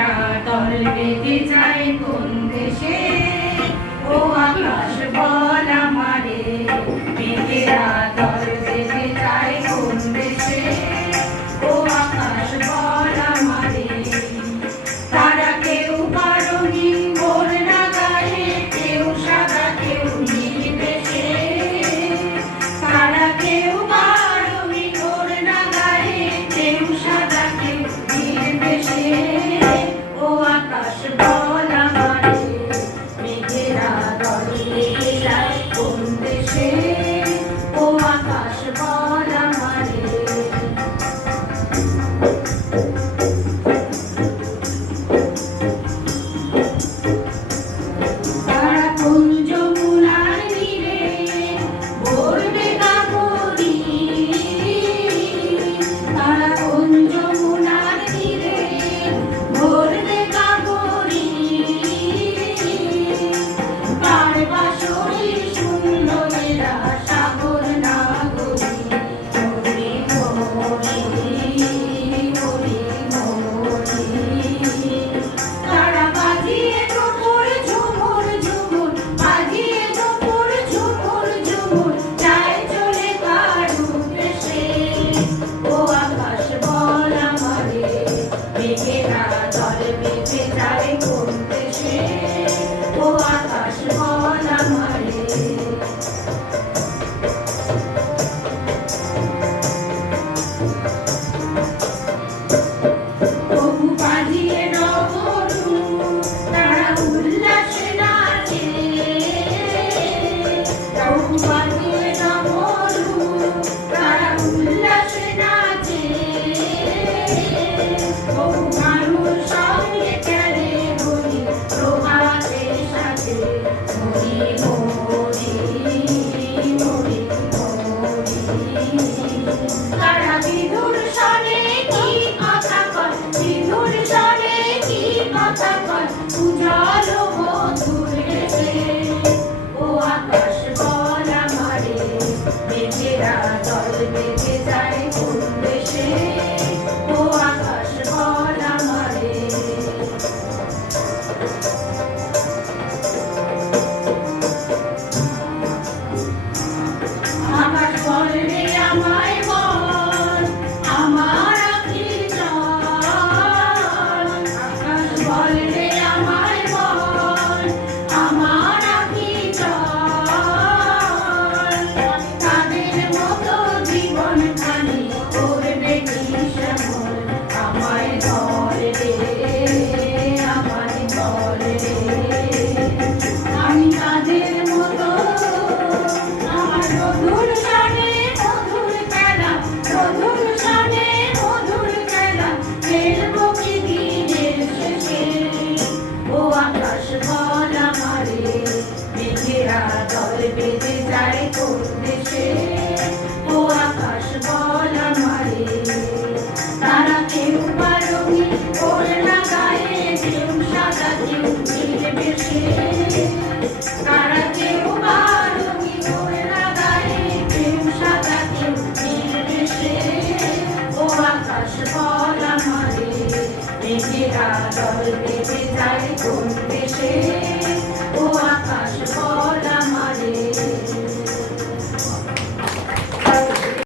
মেঘেরা দল বেঁধে যায় কোন দেশে, ও আকাশ বল আমারে, মেঘেরা দল বেঁধে যায় কোন দেশে, ও আকাশ বল আমারে। তারা কেউ বারঙিন ওড়না গায়ে, কেউ সাদা কেউ নীল বেশে, তারা কেউ বারঙিন ওড়না গায়ে, কেউ সাদা কেউ নীল বেশে, ও আকাশ বল আমারে, মেঘেরা দল বেঁধে যায় কোন দেশে, ও আকাশ বল আমারে। তারা কোন যমুনার তীরে ভরবে কাকলি, তারা কোন যমুনার তীরে ভরবে কাকলি, কার বাঁশরি শুনলো এরা সাগর নাগরী, ওরে মোরে, ওরে মোরে। তারা বাজিয়ে ঝুমুর ঝুমুর ঝুমুর, বাজিয়ে ঝুমুর ঝুমুর ঝুমুর, যায় চলে কারু দেশে, ও আকাশ বল আমারে, মেঘেরা দল বেঁধে যায় কোন দেশে, ও আকাশ বল আমারে। তবু বাজিয়ে ডমরু, তারা উল্লাসে নাচে, তবু বাজিয়ে ডমরু, তারা উল্লাসে নাচে, তবু ভানুর সঙ্গে খেলে হরি প্রভাতের সাথে, হরি হরি হরি হরি। তারা বিধুর সনে কি কথা কয়, বিধুর সনে কি কথা কয়, উজ্জ্বল মধুর হেসে, ও আকাশ বল আমারে, মেঘেরা দল বেঁধে যায় কোন দেশে, ও আকাশ বল আমারে। আকাশ বল রে আমায় বল, আমার আখির জল, আকাশ বল রে আমায় বল, আমার আখির জল, তাদের মতো জীবন খানি করবে কি শ্যামল, আমায় বল রে, আমায় বল রে। আমি তাদের মতো আমার মধুর সনে মধুর খেলা, মধুর সনে মধুর খেলা, খেলবো কি দিনের শেষে, ও আকাশ বল আমারে, মেঘেরা দল বেঁধে যায় কোন দেশে, ও আকাশ বল আমারে। তারা কেউ বারঙিন ওড়না গায়ে, কেউ সাদা কেউ নীল বেশে, তারা কেউ বারঙিন ওড়না গায়ে, কেউ সাদা কেউ নীল বেশে, ও আকাশ বল আমারে, মেঘেরা দল বেঁধে যায় কোন দেশে, ও আকাশ বল